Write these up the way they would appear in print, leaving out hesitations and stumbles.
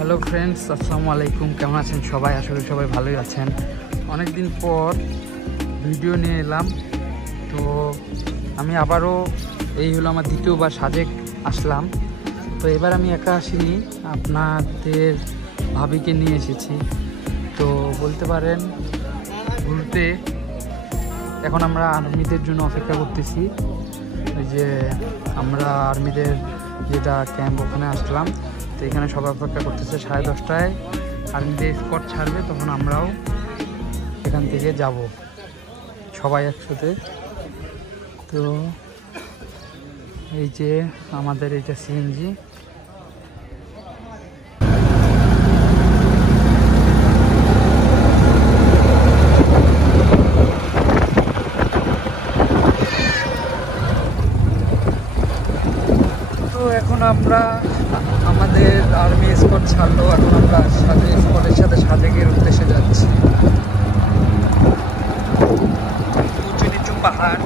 Hello friends, আসসালামু আলাইকুম। কেমন আছেন সবাই? আশা করি সবাই ভালোই আছেন। অনেক দিন পর ভিডিও নিয়ে এলাম। তো আমি আবারও এই হলো আমার দ্বিতীয়বার সাজেক আসলাম। তো এবার আমি একা আসিনি, আপনাদের ভাবিকে নিয়ে এসেছি। তো বলতে পারেন ঘুরতে এখন আমরা আর্মিদের জন্য অপেক্ষা করতেছি। ওই যে আমরা আর্মিদের যেটা ক্যাম্প, ওখানে আসলাম। তো এখানে সবাই অপেক্ষা করতেছে। 10:30টায় আর্মিদের স্পট ছাড়বে, তখন আমরাও এখান থেকে যাব সবাই একসাথে। তো এই যে আমাদের এইটা সিএনজি। তো এখন আমরা আমাদের আর্মি স্পট ছাড়লো, এখন আমরা স্পটের সাথে সাজেকের উদ্দেশ্যে যাচ্ছি। উঁচু নিচু পাহাড়।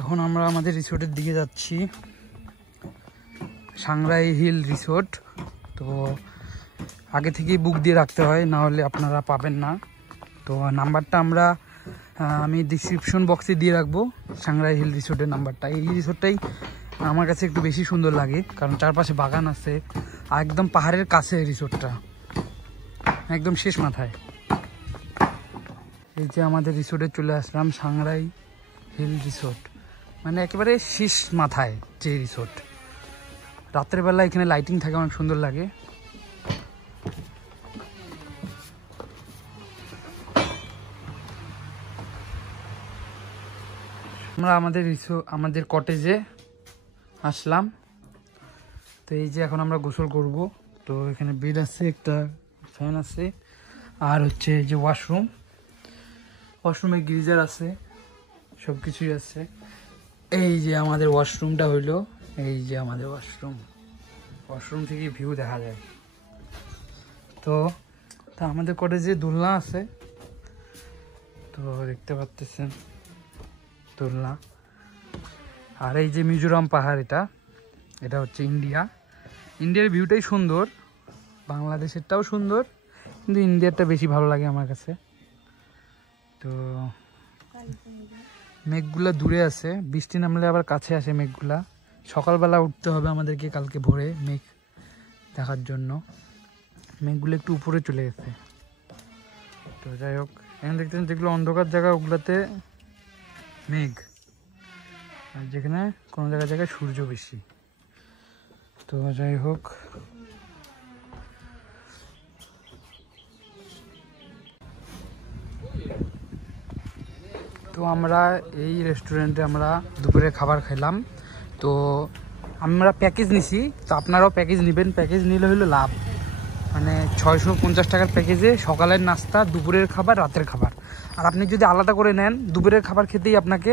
এখন আমরা আমাদের রিসোর্টের দিকে যাচ্ছি, সাংরাই হিল রিসোর্ট। তো আগে থেকেই বুক দিয়ে রাখতে হয়, না হলে আপনারা পাবেন না। তো নাম্বারটা আমি ডিসক্রিপশন বক্সে দিয়ে রাখবো, সাংরাই হিল রিসোর্টের নাম্বারটা। এই রিসোর্টটাই আমার কাছে একটু বেশি সুন্দর লাগে, কারণ চারপাশে বাগান আছে আর একদম পাহাড়ের কাছে রিসোর্টটা, একদম শেষ মাথায়। এই যে আমাদের রিসোর্টে চলে আসলাম, সাংরাই হিল রিসোর্ট, মানে একেবারে শেষ মাথায় যে রিসোর্ট। রাতের বেলা এখানে লাইটিং থাকে, অনেক সুন্দর লাগে। আমরা আমাদের কটেজে আসলাম। তো এই যে এখন আমরা গোসল করব। তো এখানে বেড আছে, একটা ফ্যান আছে, আর হচ্ছে যে ওয়াশরুমে গিজার আছে, সব কিছুই আছে। এই যে আমাদের ওয়াশরুমটা হইলো, এই যে আমাদের ওয়াশরুম থেকে ভিউ দেখা যায়। তো আমাদের কটেজে দোলনা আছে, তো দেখতে পাচ্ছেন দোলনা। আর এই যে মিজোরাম পাহাড়, এটা হচ্ছে ইন্ডিয়ার ভিউটাই সুন্দর, বাংলাদেশেরটাও সুন্দর, কিন্তু ইন্ডিয়ারটা বেশি ভালো লাগে আমার কাছে। তো মেঘগুলা দূরে আছে, বৃষ্টি নামলে আবার কাছে আসে মেঘগুলা। সকালবেলা উঠতে হবে আমাদেরকে কালকে ভোরে মেঘ দেখার জন্য। মেঘগুলো একটু উপরে চলে গেছে। তো যাই হোক, এখানে দেখতেন যেগুলো অন্ধকার জায়গা, ওগুলোতে মেঘ, আর যেখানে কোনো জায়গায় সূর্য বেশি। তো যাই হোক, তো আমরা এই রেস্টুরেন্টে আমরা দুপুরে খাবার খেলাম। তো আমরা প্যাকেজ নিছি, তো আপনারাও প্যাকেজ নেবেন। প্যাকেজ নিলে হলো লাভ, মানে 650 টাকার প্যাকেজে সকালের নাস্তা, দুপুরের খাবার, রাতের খাবার। আর আপনি যদি আলাদা করে নেন, দুপুরের খাবার খেতেই আপনাকে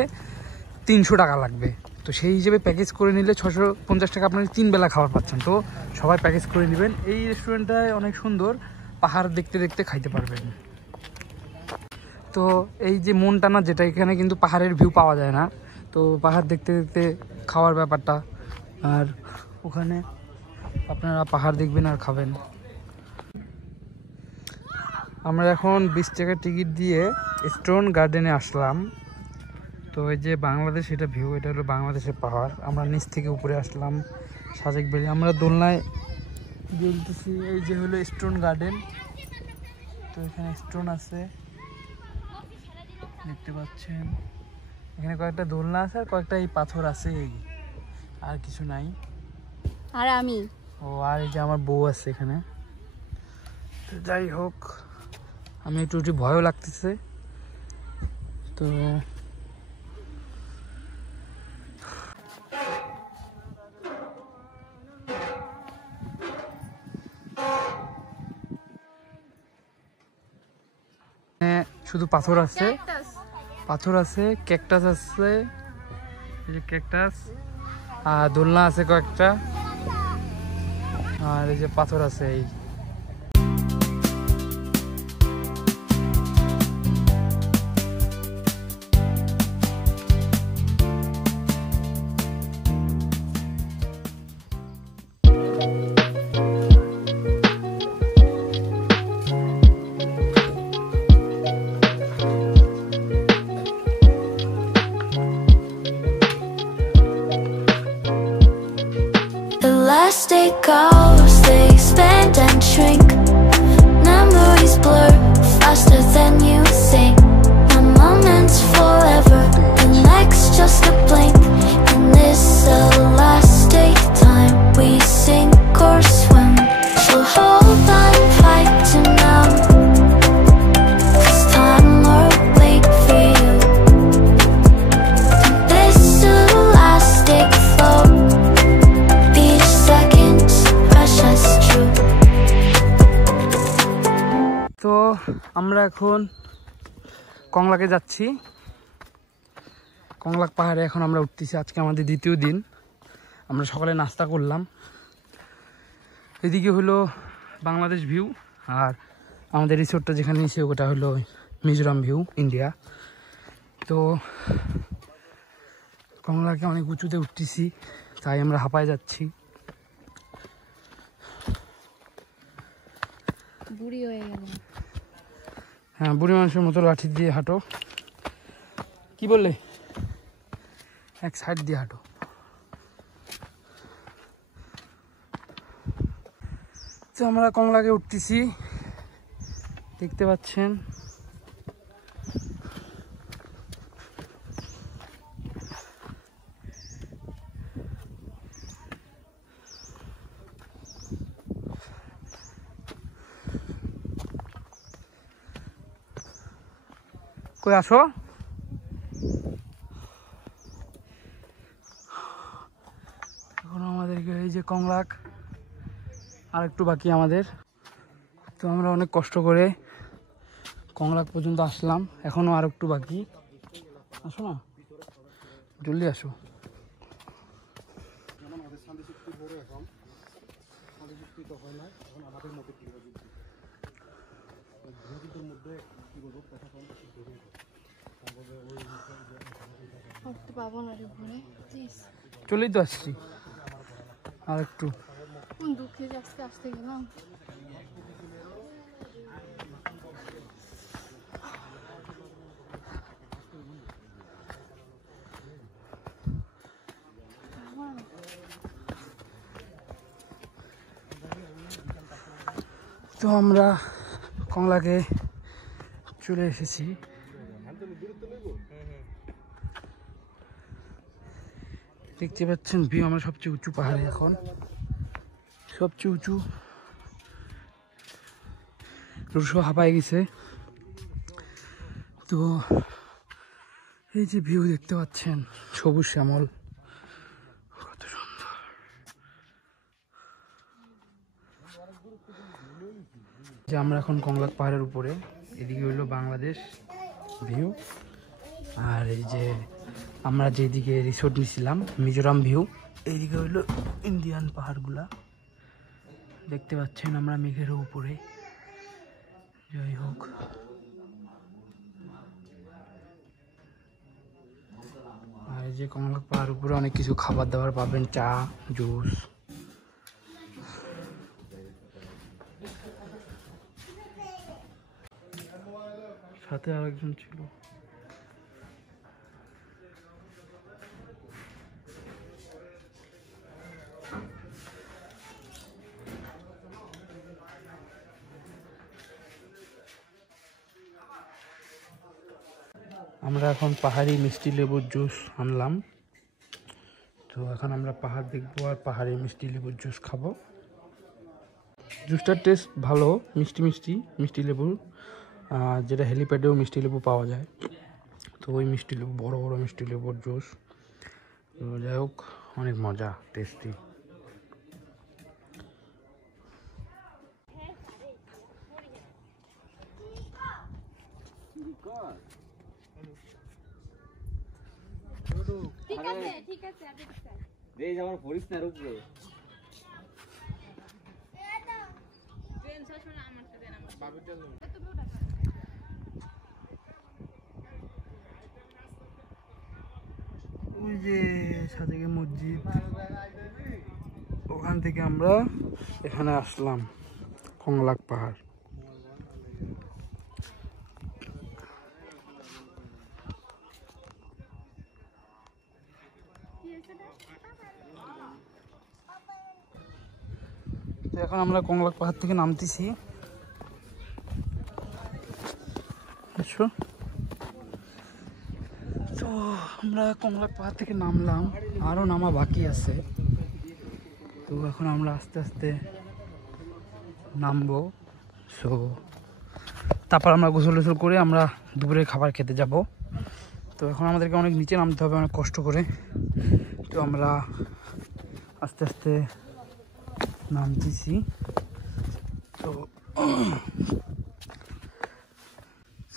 300 টাকা লাগবে। তো সেই হিসেবে প্যাকেজ করে নিলে 650 টাকা আপনার 3 বেলা খাবার পাচ্ছেন। তো সবাই প্যাকেজ করে নেবেন। এই রেস্টুরেন্টটায় অনেক সুন্দর, পাহাড় দেখতে দেখতে খাইতে পারবেন। তো এই যে মন টানা যেটা, এখানে কিন্তু পাহাড়ের ভিউ পাওয়া যায় না। তো পাহাড় দেখতে দেখতে খাওয়ার ব্যাপারটা, আর ওখানে আপনারা পাহাড় দেখবেন আর খাবেন। আমরা এখন 20 টাকার টিকিট দিয়ে স্টোন গার্ডেনে আসলাম। তো এই যে বাংলাদেশ, এটা ভিউ, এটা হলো বাংলাদেশের পাহাড়। আমরা নিচ থেকে উপরে আসলাম সাজেক ভ্যালি। আমরা দোলনায় বলতেছি এই যে হলো স্টোন গার্ডেন। তো এখানে স্টোন আছে, দেখতে পাচ্ছেন এখানে কয়েকটা দোলনা আছে আর কয়েকটা এই পাথর আছে, আর কিছু নাই। আর আমি আর এই যে আমার বউ আছে এখানে। তো যাই হোক, আমি একটু ভয়ও লাগতেছে। তো শুধু পাথর আছে, ক্যাকটাস আছে, এই যে ক্যাকটাস, আর দোলনা আছে কয়েকটা, আর এই যে পাথর আছে। এই Last day goes, they expand and shrink. Memories blur faster than you think. A moment's forever, the next just a blink. And this the last day time we sink or swim. So hold on tight to now, 'cause time will wait for you. And this the last day flow. তো আমরা এখন কংলাকে যাচ্ছি। কংলাক পাহাড়ে এখন আমরা উঠতেছি। আজকে আমাদের দ্বিতীয় দিন। আমরা সকালে নাস্তা করলাম। এদিকে হলো বাংলাদেশ ভিউ, আর আমাদের রিসোর্টটা যেখানে নিয়েছি ওটা হলো মিজোরাম ভিউ, ইন্ডিয়া। তো কংলাকে অনেক উঁচুতে উঠতেছি, তাই আমরা হাঁপায় যাচ্ছি। বুড়ি হয়ে গেল। হ্যাঁ, বুড়ি মানুষের মতো লাঠি দিয়ে হাঁটো। কি বললে? এক সাইড দিয়ে হাঁটো। তো আমরা কংলাকে উঠতেছি, দেখতে পাচ্ছেন। কই আসো। এখন আমাদেরকে এই যে কংলাক আর একটু বাকি আমাদের। তো আমরা অনেক কষ্ট করে কংলাক পর্যন্ত আসলাম, এখনো আর একটু বাকি। আসো না, জলদি আসো। চলেই তো আসছি, আর একটু। দুঃখে আজকে আসতে গেলাম। তো আমরা কংলাকে চলে এসেছি। দেখতে পাচ্ছেন ভিউ, আমরা সবচেয়ে উঁচু পাহাড়ে এখন, সবচেয়ে উঁচু। রুশো হাঁপায় গেছে। তো এই যে ভিউ দেখতে পাচ্ছেন, সবুজ শ্যামল, কত সুন্দর। যে আমরা এখন কংলাক পাহাড়ের উপরে, এদিকে হইলো বাংলাদেশ ভিউ, আর এই যে আমরা যেদিকে রিসোর্ট নিয়েছিলাম মিজোরাম ভিউ, এইদিকে হইলো ইন্ডিয়ান পাহাড়গুলা দেখতে পাচ্ছেন। আমরা মেঘের উপরে। যাই হোক, আর এই যে কংলাক পাহাড়ের উপরে অনেক কিছু খাবার দাবার পাবেন, চা, জুস। সাথে আরেকজন ছিল। আমরা এখন পাহাড়ি মিষ্টি লেবুর জুস আনলাম। তো এখন আমরা পাহাড় দেখবো আর পাহাড়ি মিষ্টি লেবুর জুস খাবো। জুসটার টেস্ট ভালো, মিষ্টি মিষ্টি মিষ্টি লেবুর, যেটা হেলিপ্যাডেও মিষ্টি লেবু পাওয়া যায়। তো ওই মিষ্টি লেবু, বড় বড় মিষ্টি লেবুর জুস। তো যাই হোক, অনেক মজা, টেস্টি। ওই যে সাজেকে মসজিদ, ওখান থেকে আমরা এখানে আসলাম, কংলাক পাহাড়। তো এখন আমরা কংলাক পাহাড় থেকে নামতেছি। তো আমরা কংলাক পাহাড় থেকে নামলাম, আরও নামা বাকি আছে। তো এখন আমরা আস্তে আস্তে নামবো। সো তারপর আমরা গোসল টোসল করে আমরা দুপুরে খাবার খেতে যাব। তো এখন আমাদেরকে অনেক নিচে নামতে হবে, অনেক কষ্ট করে। তো আমরা আস্তে আস্তে নামতেছি।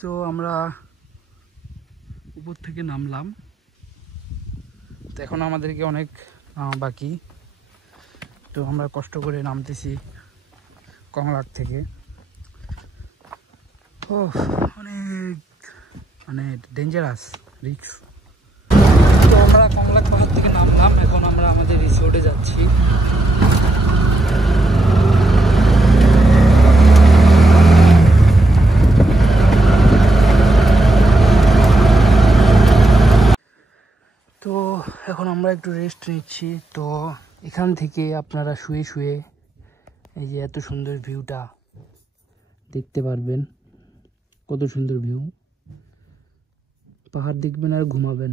তো আমরা উপর থেকে নামলাম। তো এখন আমাদেরকে অনেক বাকি। তো আমরা কষ্ট করে নামতেছি কংলাক থেকে। ও অনেক মানে ডেঞ্জারাস, রিস্ক। তো আমরা কংলাক পাহাড় থেকে নামলাম, এখন আমরা আমাদের রিসোর্টে যাচ্ছি। তো এখন আমরা একটু রেস্ট নিচ্ছি। তো এখান থেকে আপনারা শুয়ে শুয়ে এই যে এত সুন্দর ভিউটা দেখতে পারবেন। কত সুন্দর ভিউ, পাহাড় দেখবেন আর ঘুমাবেন,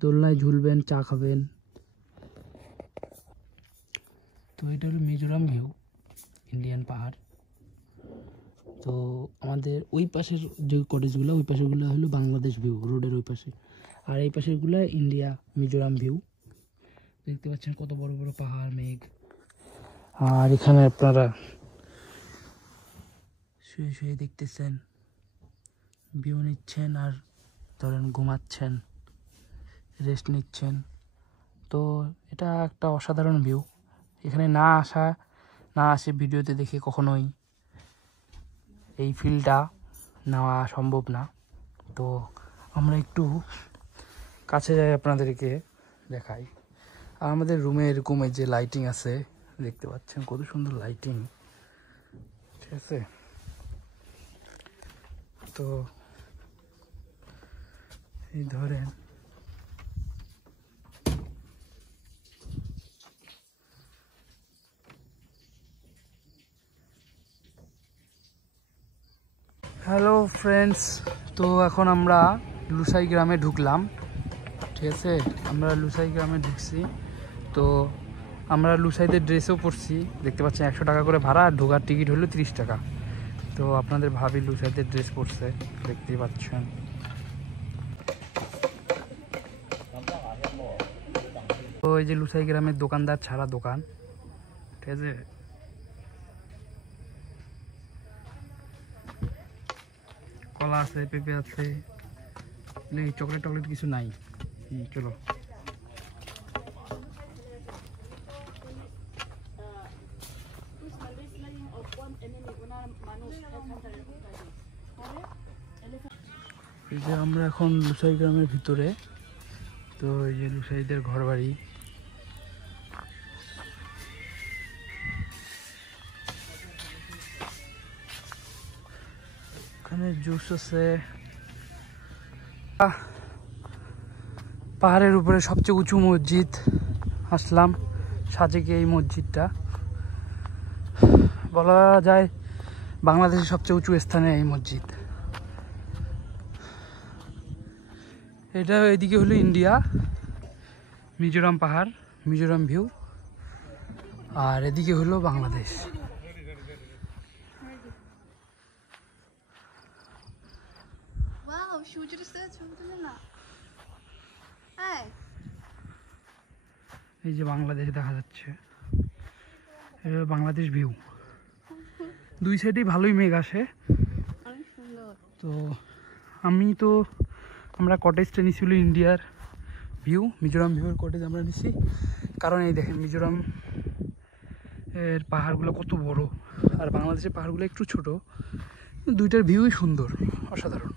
দোলনায় ঝুলবেন, চা খাবেন। তো এটা হলো মিজোরাম ভিউ, ইন্ডিয়ান পাহাড়। তো আমাদের ওই পাশের যে কটেজগুলো, ওই পাশেরগুলো হলো বাংলাদেশ ভিউ, রোডের ওই পাশে। আর এই পাশেরগুলো ইন্ডিয়া, মিজোরাম ভিউ। দেখতে পাচ্ছেন কত বড় বড় পাহাড়, মেঘ। আর এখানে আপনারা শুয়ে শুয়ে দেখতেছেন, ভিউ নিচ্ছেন আর ধরেন ঘুমাচ্ছেন, রেস্ট নিচ্ছেন। তো এটা একটা অসাধারণ ভিউ। এখানে না আসে ভিডিওতে দেখে কখনোই এই ফিলটা নেওয়া সম্ভব না। তো আমরা একটু কাছে যাই, আপনাদেরকে দেখাই। আর আমাদের রুমে এরকম এই যে লাইটিং আছে, দেখতে পাচ্ছেন কত সুন্দর লাইটিং, ঠিক আছে। তো এই ধরেন হ্যালো ফ্রেন্ডস, তো এখন আমরা লুসাই গ্রামে ঢুকলাম, ঠিক আছে। আমরা লুসাই গ্রামে ঢুকছি। তো আমরা লুসাইদের ড্রেসও পরছি, দেখতে পাচ্ছেন 100 টাকা করে ভাড়া, আর ঢোকার টিকিট হলো 30 টাকা। তো আপনাদের ভাবি লুসাইদের ড্রেস পরছে, দেখতেই পাচ্ছেন। তো এই যে লুসাই গ্রামের দোকানদার ছাড়া দোকান, ঠিক আছে। কলা আছে, পেঁপে আছে, চকলেট টকলেট কিছু নাই। চলো এই যে আমরা এখন লুসাই গ্রামের ভিতরে। তো এই যে লুসাইদের ঘর বাড়ি। এখানে জুস আছে। পাহাড়ের উপরে সবচেয়ে উঁচু মসজিদ আসলাম, সাজেকে। এই মসজিদটা বলা যায় বাংলাদেশের সবচেয়ে উঁচু স্থানে এই মসজিদ। এটা এদিকে হলো ইন্ডিয়া, মিজোরাম পাহাড়, মিজোরাম ভিউ। আর এদিকে হলো বাংলাদেশ। ওয়াও, সূর্যের সাথে ছবি তুলে না। এই এই যে বাংলাদেশ দেখা যাচ্ছে, এটা বাংলাদেশ ভিউ। দুই সাইডেই ভালোই মেঘ আসে। অনেক সুন্দর। তো আমরা কটেজটা নিয়েছিল ইন্ডিয়ার ভিউ, মিজোরাম ভিউয়ের কটেজ আমরা নিছি। কারণ এই দেখেন মিজোরাম এর পাহাড়গুলো কত বড়, আর বাংলাদেশের পাহাড়গুলো একটু ছোট। দুইটার ভিউই সুন্দর, অসাধারণ।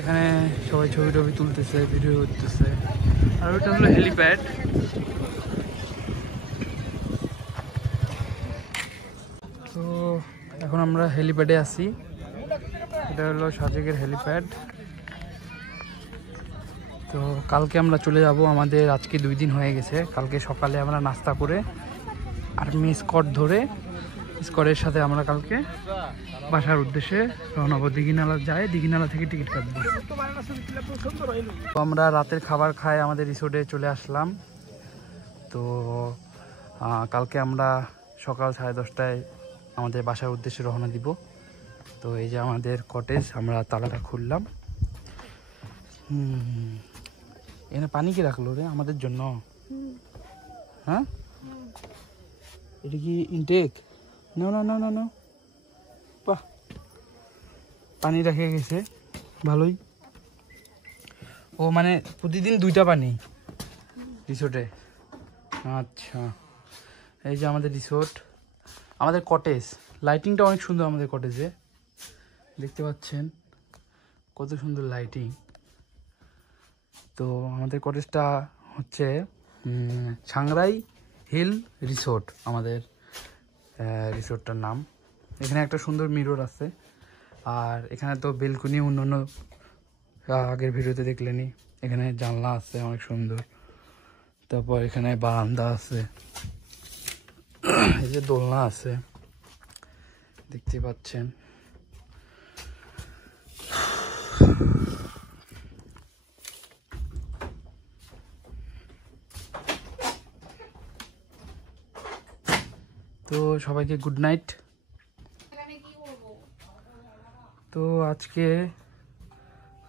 এখানে সবাই ছবি টবি তুলতেছে, ভিডিও করতেছে। আর ওইটা হলো হেলিপ্যাড। তো এখন আমরা হেলিপ্যাডে আছি। এটা হলো সাজেকের হেলিপ্যাড। তো কালকে আমরা চলে যাব, আমাদের আজকে 2 দিন হয়ে গেছে। কালকে সকালে আমরা নাস্তা করে আর্মি স্কট ধরে, স্কটের সাথে আমরা কালকে বাসার উদ্দেশ্যে রওনা হবো। দীঘিনালা যায়, দীঘিনালা থেকে টিকিট কাটবো। তো আমরা রাতের খাবার খাই আমাদের রিসোর্টে চলে আসলাম। তো কালকে আমরা সকাল 10:30টায় আমাদের বাসার উদ্দেশ্যে রওনা দিব। তো এই যে আমাদের কটেজ, আমরা তালাটা খুললাম। এখানে পানি কি রাখলো রে আমাদের জন্য? হ্যাঁ, এটা কি ইনটেক? না না না না না, বাহ, পানি রেখে গেছে ভালোই। ও মানে প্রতিদিন 2টা পানি রিসোর্টে। আচ্ছা, এই যে আমাদের রিসোর্ট, আমাদের কটেজ। লাইটিংটা অনেক সুন্দর আমাদের কটেজে, দেখতে পাচ্ছেন কত সুন্দর লাইটিং। তো আমাদের কটেজটা হচ্ছে সাংরাই হিল রিসোর্ট, আমাদের রিসোর্টটার নাম। এখানে একটা সুন্দর মিরর আছে, আর এখানে তো বেলকনি অন্যান্য আগের ভিডিওতে দেখলেনি। এখানে জানলা আছে অনেক সুন্দর, তারপর এখানে বারান্দা আছে, এই যে দোলনা আছে দেখতে পাচ্ছেন। তো সবাইকে গুড নাইট। তো আজকে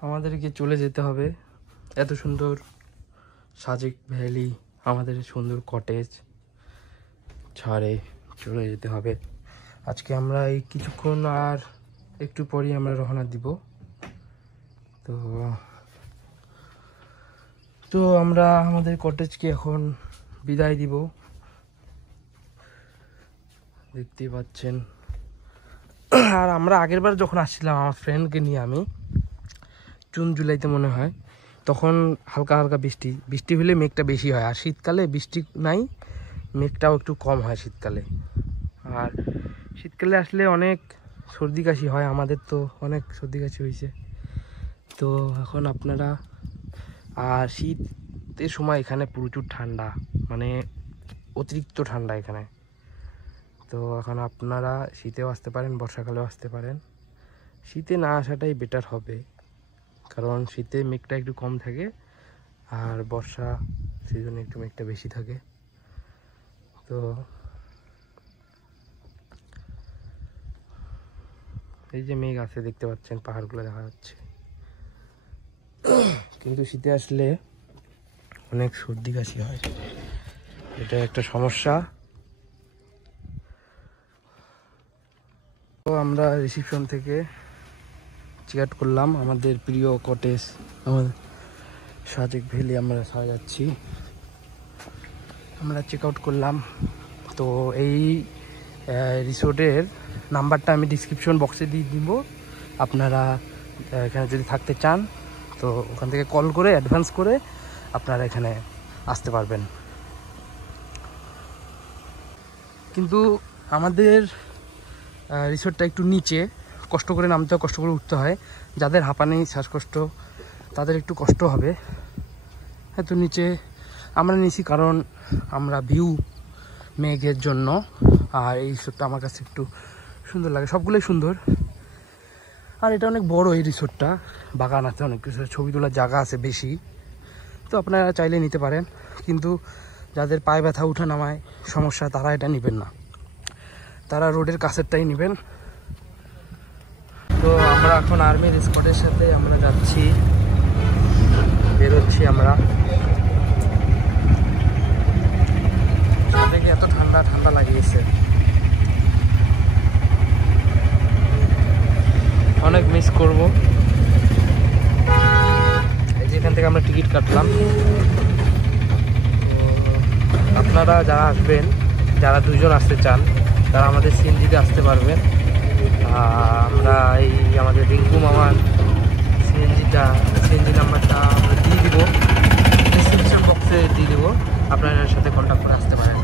আমাদেরকে চলে যেতে হবে। এত সুন্দর সাজেক ভ্যালি, আমাদের সুন্দর কটেজ ছাড়ে চলে যেতে হবে। আজকে আমরা এই কিছুক্ষণ আর একটু পরেই আমরা রওনা দিব। তো আমরা আমাদের কটেজকে এখন বিদায় দিব। দেখতে পাচ্ছেন। আর আমরা আগেরবার যখন আসছিলাম আমার ফ্রেন্ডকে নিয়ে, আমি জুন জুলাইতে মনে হয়, তখন হালকা হালকা বৃষ্টি হলে মেঘটা বেশি হয়। আর শীতকালে বৃষ্টি নাই, মেঘটাও একটু কম হয় শীতকালে। আর শীতকালে আসলে অনেক সর্দি কাশি হয়, আমাদের তো অনেক সর্দি কাশি হয়েছে। তো এখন আপনারা, আর শীতের সময় এখানে প্রচুর ঠান্ডা, মানে অতিরিক্ত ঠান্ডা এখানে। তো এখন আপনারা শীতেও আসতে পারেন, বর্ষাকালেও আসতে পারেন। শীতে না আসাটাই বেটার হবে, কারণ শীতে মেঘটা একটু কম থাকে, আর বর্ষা সিজনে একটু মেঘটা বেশি থাকে। তো এই যে মেঘ আছে দেখতে পাচ্ছেন, পাহাড়গুলো দেখা যাচ্ছে। কিন্তু শীতে আসলে অনেক সর্দি কাশি হয়, এটা একটা সমস্যা। তো আমরা রিসেপশন থেকে চেক আউট করলাম আমাদের প্রিয় কটেজ, আমাদের সাজেক ভ্যালি আমরা যাচ্ছি। আমরা চেক আউট করলাম। তো এই রিসোর্টের নাম্বারটা আমি ডিসক্রিপশন বক্সে দিয়ে দিব। আপনারা এখানে যদি থাকতে চান তো ওখান থেকে কল করে অ্যাডভান্স করে আপনারা এখানে আসতে পারবেন। কিন্তু আমাদের রিসোর্টটা একটু নিচে, কষ্ট করে নামতে হয়, কষ্ট করে উঠতে হয়। যাদের হাঁপানি শ্বাসকষ্ট তাদের একটু কষ্ট হবে। এত নিচে আমরা নিয়েছি কারণ আমরা ভিউ মেঘের জন্য, আর এই রিসোর্টটা আমার কাছে একটু সুন্দর লাগে, সবগুলোই সুন্দর। আর এটা অনেক বড় এই রিসোর্টটা, বাগান আছে অনেক কিছু, ছবি তোলার জায়গা আছে বেশি, তো আপনারা চাইলে নিতে পারেন। কিন্তু যাদের পায়ে ব্যথা উঠা নামায় সমস্যা তারা এটা নেবেন না, তারা রোডের কাছেরটাই নেবেন। তো আমরা এখন আর্মির স্কোয়াডের সাথে আমরা যাচ্ছি, বেরোচ্ছি আমরা। সাথে এত ঠান্ডা ঠান্ডা লাগিয়েছে, অনেক মিস করব। এই যে এখান থেকে আমরা টিকিট কাটলাম। তো আপনারা যারা আসবেন, যারা 2 জন আসতে চান, তারা আমাদের সিএনজিতে আসতে পারবেন। আমরা এই আমাদের রিঙ্কু মামার সিএনজি নাম্বারটা আমরা দিয়ে দিব, ডিসক্রিপশন বক্সে দিয়ে দেবো, আপনারা এর সাথে কন্ট্যাক্ট করে আসতে পারেন।